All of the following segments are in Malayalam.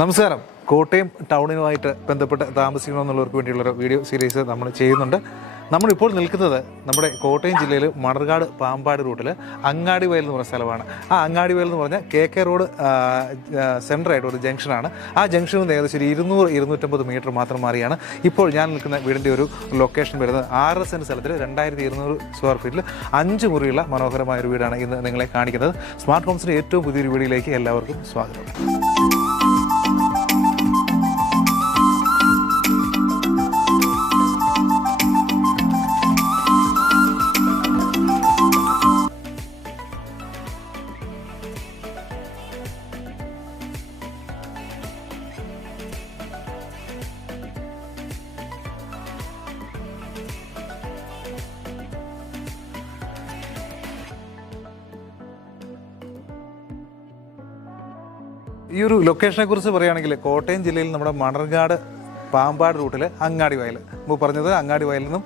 നമസ്കാരം. കോട്ടയം ടൗണിനുമായിട്ട് ബന്ധപ്പെട്ട് താമസിക്കണമെന്നുള്ളവർക്ക് വേണ്ടിയുള്ളൊരു വീഡിയോ സീരീസ് നമ്മൾ ചെയ്യുന്നുണ്ട്. നമ്മളിപ്പോൾ നിൽക്കുന്നത് നമ്മുടെ കോട്ടയം ജില്ലയിൽ മണർകാട് പാമ്പാട് റൂട്ടിൽ അങ്ങാടി വയൽ എന്ന് പറഞ്ഞ സ്ഥലമാണ്. ആ അങ്ങാടി വയൽ എന്ന് പറഞ്ഞാൽ കെ കെ റോഡ് സെന്ററായിട്ട് ഒരു ജംഗ്ഷനാണ്. ആ ജംഗ്ഷനിൽ നിന്ന് ഏകദേശം ഒരു ഇരുന്നൂറ് ഇരുന്നൂറ്റമ്പത് മീറ്റർ മാത്രം മാറിയാണ്. ഇപ്പോൾ ഞാൻ നിൽക്കുന്ന വീടിന്റെ ഒരു ലൊക്കേഷൻ വരുന്നത് ആറ് സെന്റ് സ്ഥലത്തിൽ രണ്ടായിരത്തി ഇരുന്നൂറ് സ്ക്വയർ ഫീറ്റിൽ അഞ്ച് മുറിയുള്ള മനോഹരമായ ഒരു വീടാണ് ഇന്ന് നിങ്ങളെ കാണിക്കുന്നത്. സ്മാർട്ട് ഹോംസിന്റെ ഏറ്റവും പുതിയൊരു വീടിലേക്ക് എല്ലാവർക്കും സ്വാഗതം. ഈ ഒരു ലൊക്കേഷനെ കുറിച്ച് പറയുകയാണെങ്കിൽ കോട്ടയം ജില്ലയിൽ നമ്മുടെ മണർകാട് പാമ്പാട് റൂട്ടിൽ അങ്ങാടി വയൽ മുമ്പ് പറഞ്ഞത് അങ്ങാടി വയലിൽ നിന്നും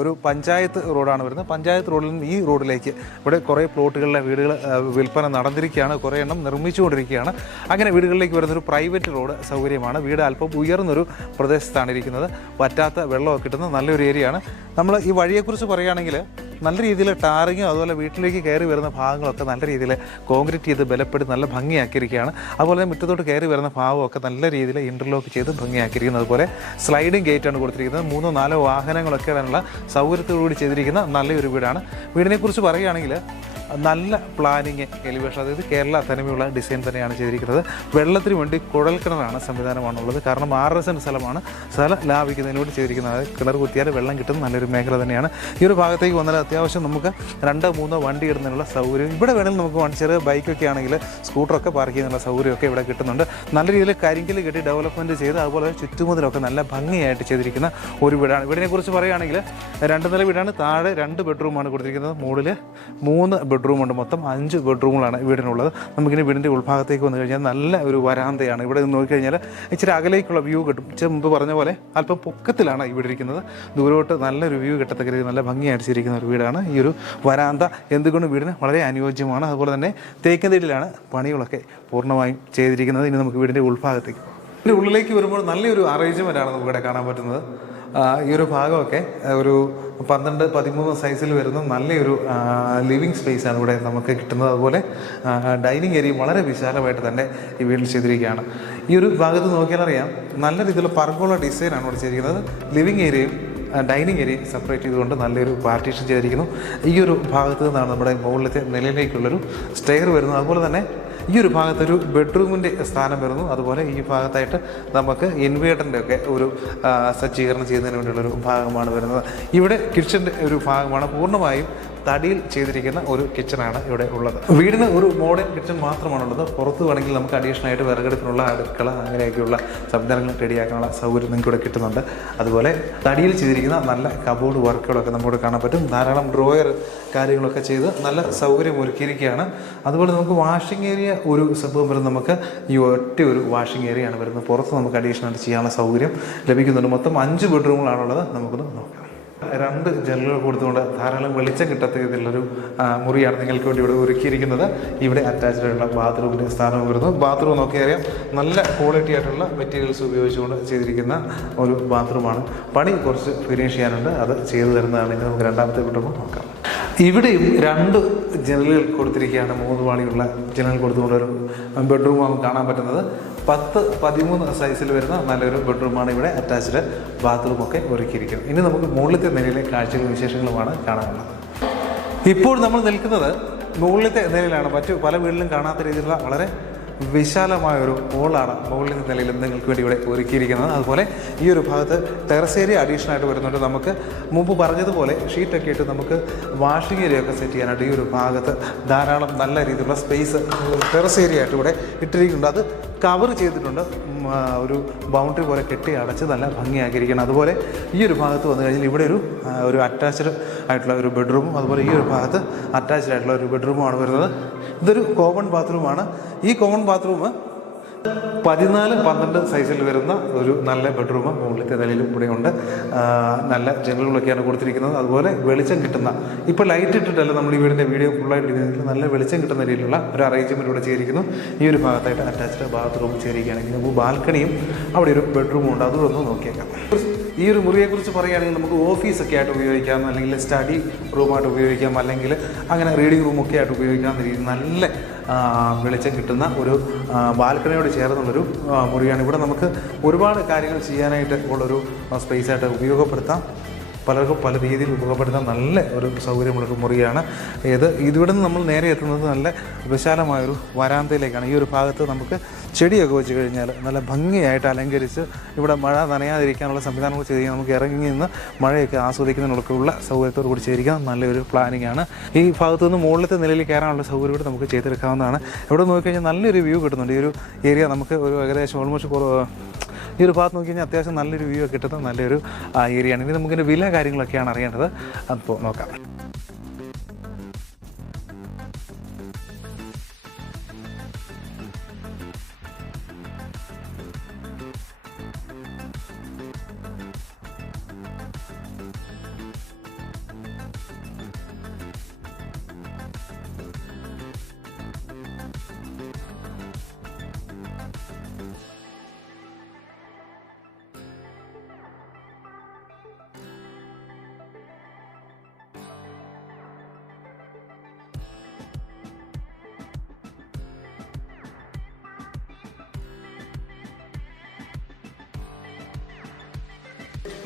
ഒരു പഞ്ചായത്ത് റോഡാണ് വരുന്നത്. പഞ്ചായത്ത് റോഡിൽ നിന്നും ഈ റോഡിലേക്ക് ഇവിടെ കുറേ പ്ലോട്ടുകളിലെ വീടുകൾ വിൽപ്പന നടന്നിരിക്കുകയാണ്. കുറേ എണ്ണം നിർമ്മിച്ചുകൊണ്ടിരിക്കുകയാണ്. അങ്ങനെ വീടുകളിലേക്ക് വരുന്നൊരു പ്രൈവറ്റ് റോഡ് സൗകര്യമാണ്. വീട് അല്പം ഉയർന്നൊരു പ്രദേശത്താണ് ഇരിക്കുന്നത്. വറ്റാത്ത വെള്ളമൊക്കെ കിട്ടുന്ന നല്ലൊരു ഏരിയയാണ്. നമ്മൾ ഈ വഴിയെക്കുറിച്ച് പറയുകയാണെങ്കിൽ നല്ല രീതിയിൽ ടാറിങ്ങും അതുപോലെ വീട്ടിലേക്ക് കയറി വരുന്ന ഭാഗങ്ങളൊക്കെ നല്ല രീതിയിൽ കോൺക്രീറ്റ് ചെയ്ത് ബലപ്പെടുത്തി നല്ല ഭംഗിയാക്കിയിരിക്കുകയാണ്. അതുപോലെ തന്നെ മുറ്റത്തോട്ട് കയറി വരുന്ന ഭാഗമൊക്കെ നല്ല രീതിയിൽ ഇന്റർലോക്ക് ചെയ്ത് ഭംഗിയാക്കിയിരിക്കുന്നത് അതുപോലെ സ്ലൈഡിംഗ് ഗേറ്റാണ് കൊടുത്തിരിക്കുന്നത്. മൂന്നോ നാലോ വാഹനങ്ങളൊക്കെ വരാനുള്ള സൗകര്യത്തോടുകൂടി ചെയ്തിരിക്കുന്ന നല്ലൊരു വീടാണ്. വീടിനെക്കുറിച്ച് പറയുകയാണെങ്കിൽ നല്ല പ്ലാനിങ് എലിവേഷൻ അതായത് കേരള തനിമയുള്ള ഡിസൈൻ തന്നെയാണ് ചെയ്തിരിക്കുന്നത്. വെള്ളത്തിന് വേണ്ടി കുഴൽക്കിണറാണ് സംവിധാനമാണുള്ളത്. കാരണം ആർ എസ് എൻ സ്ഥലമാണ്. സ്ഥലം ലാഭിക്കുന്നതിന് വേണ്ടി ചെയ്തിരിക്കുന്നത്. അതായത് കിണർ കുത്തിയാൽ വെള്ളം കിട്ടുന്ന നല്ലൊരു മേഖല തന്നെയാണ്. ഈ ഒരു ഭാഗത്തേക്ക് വന്നാൽ അത്യാവശ്യം നമുക്ക് രണ്ടോ മൂന്നോ വണ്ടി ഇടുന്നതിനുള്ള സൗകര്യം. ഇവിടെ വേണമെങ്കിൽ നമുക്ക് വണ്ടി ചെറിയ ബൈക്കൊക്കെ ആണെങ്കിൽ സ്കൂട്ടറൊക്കെ പാർക്ക് ചെയ്യുന്നുള്ള സൗകര്യമൊക്കെ ഇവിടെ കിട്ടുന്നുണ്ട്. നല്ല രീതിയിൽ കരിങ്കിൽ കെട്ടി ഡെവലപ്മെന്റ് ചെയ്ത് അതുപോലെ ചുറ്റുമുതലൊക്കെ നല്ല ഭംഗിയായിട്ട് ചെയ്തിരിക്കുന്ന ഒരു വീടാണ്. വീടിനെക്കുറിച്ച് പറയുകയാണെങ്കിൽ രണ്ട് നില വീടാണ്. താഴെ രണ്ട് ബെഡ്റൂമാണ് കൊടുത്തിരിക്കുന്നത്. മുകളിൽ മൂന്ന് ബെഡ്റൂമുണ്ട് മൊത്തം അഞ്ച് ബെഡ്റൂമുകളാണ് വീടിനുള്ളത്. നമുക്കിനി വീടിന്റെ ഉൾഭാഗത്തേക്ക് വന്നു കഴിഞ്ഞാൽ നല്ല ഒരു വരാന്തയാണ്. ഇവിടെ നോക്കിക്കഴിഞ്ഞാൽ ഇച്ചിരി അകലേക്കുള്ള വ്യൂ കിട്ടും. ഇച്ചിരി മുമ്പ് പറഞ്ഞ പോലെ അല്പം പൊക്കത്തിലാണ് ഇവിടെ വീട് ഇരിക്കുന്നത് ദൂരോട്ട് നല്ലൊരു വ്യൂ കിട്ടത്തക്ക രീതിയിൽ നല്ല ഭംഗി അടിച്ചിരിക്കുന്ന ഒരു വീടാണ് ഈ ഒരു വരാന്ത. എന്തുകൊണ്ടും വീടിന് വളരെ അനുയോജ്യമാണ്. അതുപോലെ തന്നെ തേക്കന്തേടിയിലാണ് പണികളൊക്കെ പൂർണമായും ചെയ്തിരിക്കുന്നത്. ഇനി നമുക്ക് വീടിന്റെ ഉൾഭാഗത്തേക്ക് ഇതിന്റെ ഉള്ളിലേക്ക് വരുമ്പോൾ നല്ലൊരു അറേഞ്ച്മെന്റ് ആണ് നമുക്ക് ഇവിടെ കാണാൻ പറ്റുന്നത്. ഈ ഒരു ഭാഗമൊക്കെ ഒരു പന്ത്രണ്ട് പതിമൂന്ന് സൈസിൽ വരുന്ന നല്ലൊരു ലിവിങ് സ്പേസ് ആണ് ഇവിടെ നമുക്ക് കിട്ടുന്നത്. അതുപോലെ ഡൈനിങ് ഏരിയ വളരെ വിശാലമായിട്ട് തന്നെ ഈ വീട്ടിൽ ചെയ്തിരിക്കുകയാണ്. ഈ ഒരു ഭാഗത്ത് നോക്കിയാൽ അറിയാം നല്ല രീതിയിലുള്ള പറമ്പുള്ള ഡിസൈനാണ് ഇവിടെ ചെയ്തിരിക്കുന്നത്. ലിവിങ് ഏരിയയും ഡൈനിങ് ഏരിയയും സെപ്പറേറ്റ് ചെയ്തുകൊണ്ട് നല്ലൊരു പാർട്ടീഷൻ ചെയ്തിരിക്കുന്നു. ഈ ഒരു ഭാഗത്ത് നിന്നാണ് നമ്മുടെ മുകളിലത്തെ നിലയിലേക്കുള്ളൊരു സ്റ്റെയർ വരുന്നത്. അതുപോലെ തന്നെ ഈ ഒരു ഭാഗത്തൊരു ബെഡ്റൂമിന്റെ സ്ഥാനം വരുന്നു. അതുപോലെ ഈ ഭാഗത്തായിട്ട് നമുക്ക് ഇൻവേർട്ടറിന്റെ ഒക്കെ ഒരു സജ്ജീകരണം ചെയ്യുന്നതിന് വേണ്ടിയുള്ളൊരു ഭാഗമാണ് വരുന്നത്. ഇവിടെ കിച്ചന്റെ ഒരു ഭാഗമാണ്. പൂർണമായും തടിയിൽ ചെയ്തിരിക്കുന്ന ഒരു കിച്ചണാണ് ഇവിടെ ഉള്ളത്. വീടിന് ഒരു മോഡേൺ കിച്ചൺ മാത്രമാണുള്ളത്. പുറത്ത് വേണമെങ്കിൽ നമുക്ക് അഡീഷണൽ ആയിട്ട് വിറകെടുപ്പിനുള്ള അടുക്കള അങ്ങനെയൊക്കെയുള്ള സംവിധാനങ്ങൾ റെഡിയാക്കാനുള്ള സൗകര്യം നിങ്ങൾക്ക് ഇവിടെ കിട്ടുന്നുണ്ട്. അതുപോലെ തടിയിൽ ചെയ്തിരിക്കുന്ന നല്ല കബോർഡ് വർക്കുകളൊക്കെ നമുക്ക് കാണാൻ പറ്റും. ധാരാളം ഡ്രോയർ കാര്യങ്ങളൊക്കെ ചെയ്ത് നല്ല സൗകര്യം ഒരുക്കിയിരിക്കുകയാണ്. അതുപോലെ നമുക്ക് വാഷിംഗ് ഏരിയ ഒരു സംഭവം വരുന്നത് നമുക്ക് ഈ ഒറ്റ ഒരു വാഷിംഗ് ഏരിയയാണ് വരുന്നത്. പുറത്ത് നമുക്ക് അഡീഷണൽ ആയിട്ട് ചെയ്യാനുള്ള സൗകര്യം ലഭിക്കുന്നുണ്ട്. മൊത്തം അഞ്ച് ബെഡ്റൂമുകളാണുള്ളത് നമുക്കൊന്ന് നോക്കാം. രണ്ട് ജനലുകൾ കൊടുത്തുകൊണ്ട് ധാരാളം വെളിച്ചം കിട്ടാത്ത രീതിയിലുള്ളൊരു മുറിയാണ് നിങ്ങൾക്ക് വേണ്ടി ഇവിടെ ഒരുക്കിയിരിക്കുന്നത്. ഇവിടെ അറ്റാച്ച്ഡ് ആയിട്ടുള്ള ബാത്റൂമിന്റെ സ്ഥാനം വരുന്നു. ബാത്റൂം നോക്കിയറിയാം നല്ല ക്വാളിറ്റി ആയിട്ടുള്ള മെറ്റീരിയൽസ് ഉപയോഗിച്ചുകൊണ്ട് ചെയ്തിരിക്കുന്ന ഒരു ബാത്റൂമാണ്. പണി കുറച്ച് ഫിനിഷ് ചെയ്യാനുണ്ട്. അത് ചെയ്തു തരുന്നതാണ് ഇനി നമുക്ക് രണ്ടാമത്തെ കുട്ടുമ്പോൾ നോക്കാം. ഇവിടെയും രണ്ട് ജനലുകൾ കൊടുത്തിരിക്കുകയാണ്. മൂന്ന് പാളിയുള്ള ജനൽ കൊടുത്തുകൊണ്ട് ഒരു ബെഡ്റൂമാണ് കാണാൻ പറ്റുന്നത്. പത്ത് പതിമൂന്ന് സൈസിൽ വരുന്ന നല്ലൊരു ബെഡ്റൂമാണ് ഇവിടെ. അറ്റാച്ച്ഡ് ബാത്റൂമൊക്കെ ഒരുക്കിയിരിക്കുന്നത്. ഇനി നമുക്ക് മുകളിലത്തെ നിലയിലെ കാഴ്ചകളും വിശേഷങ്ങളുമാണ് കാണാനുള്ളത്. ഇപ്പോൾ നമ്മൾ നിൽക്കുന്നത് മുകളിലത്തെ നിലയിലാണ്. മറ്റു പല വീട്ടിലും കാണാത്ത രീതിയിലുള്ള വളരെ വിശാലമായ ഒരു ഹോളാണ് മുകളിൽ നിലയിൽ നിങ്ങൾക്ക് വേണ്ടി ഇവിടെ ഒരുക്കിയിരിക്കുന്നത്. അതുപോലെ ഈ ഒരു ഭാഗത്ത് ടെറസ് ഏരിയ അഡീഷണൽ ആയിട്ട് വരുന്നുണ്ട്. നമുക്ക് മുമ്പ് പറഞ്ഞതുപോലെ ഷീറ്റൊക്കെ ഇട്ട് നമുക്ക് വാഷിംഗ് ഏരിയ ഒക്കെ സെറ്റ് ചെയ്യാനായിട്ട് ഈ ഒരു ഭാഗത്ത് ധാരാളം നല്ല രീതിയിലുള്ള സ്പേസ് ടെറസ് ഏരിയ ആയിട്ട് ഇവിടെ ഇട്ടിരിക്കുന്നുണ്ട്. അത് കവർ ചെയ്തിട്ടുണ്ട്. ഒരു ബൗണ്ടറി പോലെ കെട്ടി അടച്ച് നല്ല ഭംഗിയാക്കിയിരിക്കണം. അതുപോലെ ഈ ഒരു ഭാഗത്ത് വന്നു കഴിഞ്ഞാൽ ഇവിടെ ഒരു ഒരു അറ്റാച്ച്ഡ് ആയിട്ടുള്ള ഒരു ബെഡ്റൂമും അതുപോലെ ഈ ഒരു ഭാഗത്ത് അറ്റാച്ച്ഡ് ആയിട്ടുള്ള ഒരു ബെഡ്റൂമാണ് വരുന്നത്. ഇതൊരു കോമൺ ബാത്റൂമാണ് ഈ കോമൺ ബാത്റൂം പതിനാല് പന്ത്രണ്ട് സൈസിൽ വരുന്ന ഒരു നല്ല ബെഡ്റൂം മുകളിലത്തെ നിലയിലും ഇവിടെ ഉണ്ട്. നല്ല ജനലുകളൊക്കെയാണ് കൊടുത്തിരിക്കുന്നത്. അതുപോലെ വെളിച്ചം കിട്ടുന്ന ഇപ്പോൾ ലൈറ്റ് ഇട്ടിട്ടല്ല നമ്മൾ ഈ വീടിന്റെ വീഡിയോ ഫുള്ളായിട്ട് ഇരിക്കുന്നത് നല്ല വെളിച്ചം കിട്ടുന്ന രീതിയിലുള്ള ഒരു അറേഞ്ച്മെന്റ് ഇവിടെ ചെയ്തിരിക്കുന്നു. ഈ ഒരു ഭാഗത്തായിട്ട് അറ്റാച്ച്ഡ് ബാത്റൂം ചെയ്തിരിക്കുകയാണെങ്കിൽ ബാൽക്കണിയും അവിടെ ഒരു ബെഡ്റൂമും ഉണ്ട്. അതുകൂടെ ഒന്ന് നോക്കിയേക്കാം. ഈ ഒരു മുറിയെക്കുറിച്ച് പറയുകയാണെങ്കിൽ നമുക്ക് ഓഫീസൊക്കെ ആയിട്ട് ഉപയോഗിക്കാം അല്ലെങ്കിൽ സ്റ്റഡി റൂമായിട്ട് ഉപയോഗിക്കാം അല്ലെങ്കിൽ അങ്ങനെ റീഡിംഗ് റൂമൊക്കെ ആയിട്ട് ഉപയോഗിക്കാവുന്ന രീതിയിൽ നല്ല വെളിച്ചം കിട്ടുന്ന ഒരു ബാൽക്കണിയോട് ചേർന്നുള്ളൊരു മുറിയാണ്. ഇവിടെ നമുക്ക് ഒരുപാട് കാര്യങ്ങൾ ചെയ്യാനായിട്ട് ഉള്ളൊരു സ്പേസ് ആയിട്ട് ഉപയോഗപ്പെടുത്താം. പലർക്കും പല രീതിയിൽ ഉപയോഗപ്പെടുന്ന നല്ല ഒരു സൗകര്യമുള്ളൊരു മുറിയാണ് ഇത്. ഇതിവിടെ നിന്ന് നമ്മൾ നേരെ എത്തുന്നത് നല്ല വിശാലമായൊരു വരാന്തയിലേക്കാണ്. ഈ ഒരു ഭാഗത്ത് നമുക്ക് ചെടിയൊക്കെ വെച്ച് കഴിഞ്ഞാൽ നല്ല ഭംഗിയായിട്ട് അലങ്കരിച്ച് ഇവിടെ മഴ നനയാതിരിക്കാനുള്ള സംവിധാനങ്ങൾ ചെയ്ത് നമുക്ക് ഇറങ്ങി നിന്ന് മഴയൊക്കെ ആസ്വദിക്കുന്നതിനൊക്കെയുള്ള സൗകര്യത്തോട് കൂടി ചേരിക്കാൻ നല്ലൊരു പ്ലാനിങ് ആണ്. ഈ ഭാഗത്തു നിന്ന് മുകളിലത്തെ നിലയിൽ കയറാനുള്ള സൗകര്യം കൂടി നമുക്ക് ചെയ്തെടുക്കാവുന്നതാണ്. ഇവിടെ നോക്കിക്കഴിഞ്ഞാൽ നല്ലൊരു വ്യൂ കിട്ടുന്നുണ്ട്. ഈ ഒരു ഏരിയ നമുക്ക് ഒരു ഏകദേശം ഓൾമോസ്റ്റ് ഈ ഒരു ഭാഗത്ത് നോക്കി കഴിഞ്ഞാൽ അത്യാവശ്യം നല്ലൊരു വ്യൂ ഒക്കെ കിട്ടുന്ന നല്ലൊരു ഏരിയയാണ് ഇനി നമുക്കിന്റെ വില കാര്യങ്ങളൊക്കെയാണ് അറിയേണ്ടത്. അപ്പോൾ നോക്കാം.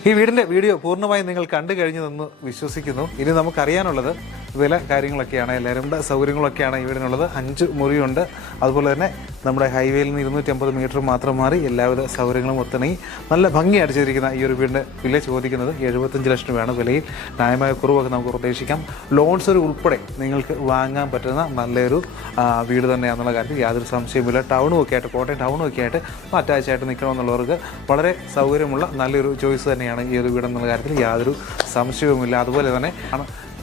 ഈ വീടിന്റെ വീഡിയോ പൂർണമായും നിങ്ങൾ കണ്ടു കഴിഞ്ഞതെന്ന് വിശ്വസിക്കുന്നു. ഇനി നമുക്കറിയാനുള്ളത് വില കാര്യങ്ങളൊക്കെയാണ് എല്ലാവരുടെ സൗകര്യങ്ങളൊക്കെയാണ് ഈ വീടിനുള്ളത് അഞ്ച് മുറിയുണ്ട്. അതുപോലെ തന്നെ നമ്മുടെ ഹൈവേയിൽ നിന്ന് ഇരുന്നൂറ്റമ്പത് മീറ്റർ മാത്രം മാറി എല്ലാവിധ സൗകര്യങ്ങളും ഒത്തിണങ്ങി. നല്ല ഭംഗി അടിച്ചിരിക്കുന്ന ഈ ഒരു വീടിന്റെ വില ചോദിക്കുന്നത് എഴുപത്തഞ്ച് ലക്ഷം രൂപയാണ്. വിലയിൽ ന്യായമായ കുറവൊക്കെ നമുക്ക് പ്രതീക്ഷിക്കാം. ലോൺസ് ഒരു ഉൾപ്പെടെ നിങ്ങൾക്ക് വാങ്ങാൻ പറ്റുന്ന നല്ലൊരു വീട് തന്നെയാണെന്നുള്ള കാര്യത്തിൽ യാതൊരു സംശയവുമില്ല. ടൗണും ഒക്കെ ആയിട്ട് കോട്ടയം ടൗണും ഒക്കെ ആയിട്ട് അറ്റാച്ച് നിൽക്കണമെന്നുള്ളവർക്ക് വളരെ സൗകര്യമുള്ള നല്ലൊരു ചോയ്സ് തന്നെയാണ് ഈ ഒരു വീടെന്നുള്ള കാര്യത്തിൽ യാതൊരു സംശയവുമില്ല. അതുപോലെ തന്നെ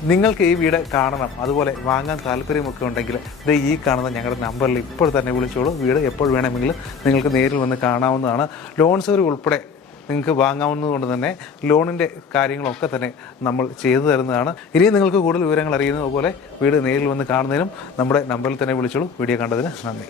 നിങ്ങൾക്ക് ഈ വീട് കാണണം. അതുപോലെ വാങ്ങാൻ താല്പര്യമൊക്കെ ഉണ്ടെങ്കിൽ ഇത് ഈ കാണുന്ന ഞങ്ങളുടെ നമ്പറിൽ ഇപ്പോൾ തന്നെ വിളിച്ചോളൂ. വീട് എപ്പോൾ വേണമെങ്കിലും നിങ്ങൾക്ക് നേരിൽ വന്ന് കാണാവുന്നതാണ്. ലോൺ സൗകര്യം ഉൾപ്പെടെ നിങ്ങൾക്ക് വാങ്ങാവുന്നതുകൊണ്ട് തന്നെ ലോണിന്റെ കാര്യങ്ങളൊക്കെ തന്നെ നമ്മൾ ചെയ്തു തരുന്നതാണ്. ഇനിയും നിങ്ങൾക്ക് കൂടുതൽ വിവരങ്ങൾ അറിയുന്നത് പോലെ വീട് നേരിൽ വന്ന് കാണുന്നതിനും നമ്മുടെ നമ്പറിൽ തന്നെ വിളിച്ചോളൂ. വീഡിയോ കണ്ടതിന് നന്ദി.